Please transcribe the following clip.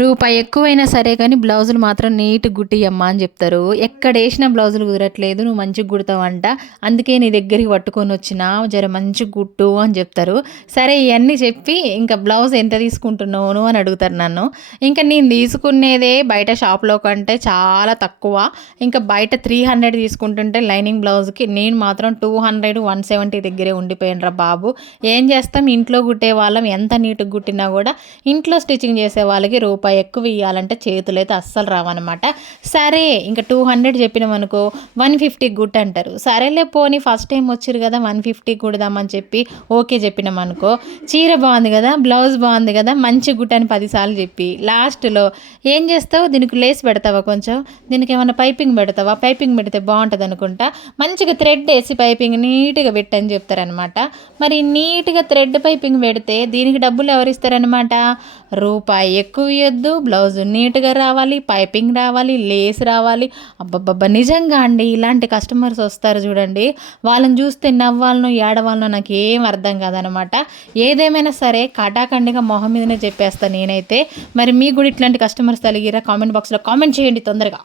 రూపాయి ఎక్కువైనా సరే కానీ బ్లౌజులు మాత్రం నీట్‌గా కుట్టియమ్మా అని చెప్తారు. ఎక్కడేసినా బ్లౌజులు కుదరట్లేదు. నువ్వు మంచిగా కుడతావంట. అందుకే నీ దగ్గరికి పట్టుకొనొచ్చినా. జర మంచిగా కుట్టు అని చెప్తారు. సరే ఇయన్నీ చెప్పి ఇంకా బ్లౌజ్ ఎంత తీసుకుంటున్నావు నువ్వు అని అడుగుతారు నన్ను. ఇంకా నేను తీసుకునేదే బయట షాప్‌లో కంటే చాలా తక్కువ. ఇంకా బయట 300 తీసుకుంటుంటే లైనింగ్ బ్లౌజ్‌కి నేను మాత్రం 200, 170 దగ్గరే ఉండిపోయానురా బాబు. ఏం చేస్తాం ఇంట్లో కుట్టే వాళ్ళం ఎంత నీట్‌గా కుట్టినా కూడా ఇంట్లో స్టిచ్చింగ్ చేసే వాళ్ళకి రూపాయి ఎక్కువ ఇయ్యాలంటే చేతులైతే అస్సలు రావన్నమాట. సరే ఇంక 200 చెప్పినామనుకో 150 గుట్ అంటారు. సరేలే పోనీ ఫస్ట్ టైం వచ్చిర్రు కదా 150 కుడదామని చెప్పి ఓకే చెప్పినామనుకో, చీర బాగుంది కదా, బ్లౌజ్ బాగుంది కదా, మంచి గుట్ అని 10 సార్లు చెప్పి లాస్ట్‌లో ఏం చేస్తావు, దీనికి లేస్ పెడతావా, కొంచెం దీనికి ఏమన్నా పైపింగ్ పెడతావా, పైపింగ్ పెడితే బాగుంటుంది అనుకుంటా, మంచిగా థ్రెడ్ వేసి పైపింగ్ నీట్గా పెట్టని చెప్తారనమాట. మరి నీట్గా థ్రెడ్ పైపింగ్ పెడితే దీనికి డబ్బులు ఎవరిస్తారనమాట? రూపాయి ఎక్కువ ఇవ్వద్దు, బ్లౌజ్ నీట్గా రావాలి, పైపింగ్ రావాలి, లేస్ రావాలి. అబ్బబ్బబ్బా నిజంగా అండి ఇలాంటి కస్టమర్స్ వస్తారు చూడండి, వాళ్ళని చూస్తే నవ్వాలనో ఏడవాలనో నాకు ఏం అర్థం కాదనమాట. ఏదేమైనా సరే కటాకండిగా మొహం మీదనే చెప్పేస్తాను నేనైతే. మరి మీకు కూడా ఇట్లాంటి కస్టమర్స్ తలిగిరా? కామెంట్ బాక్స్లో కామెంట్ చేయండి తొందరగా.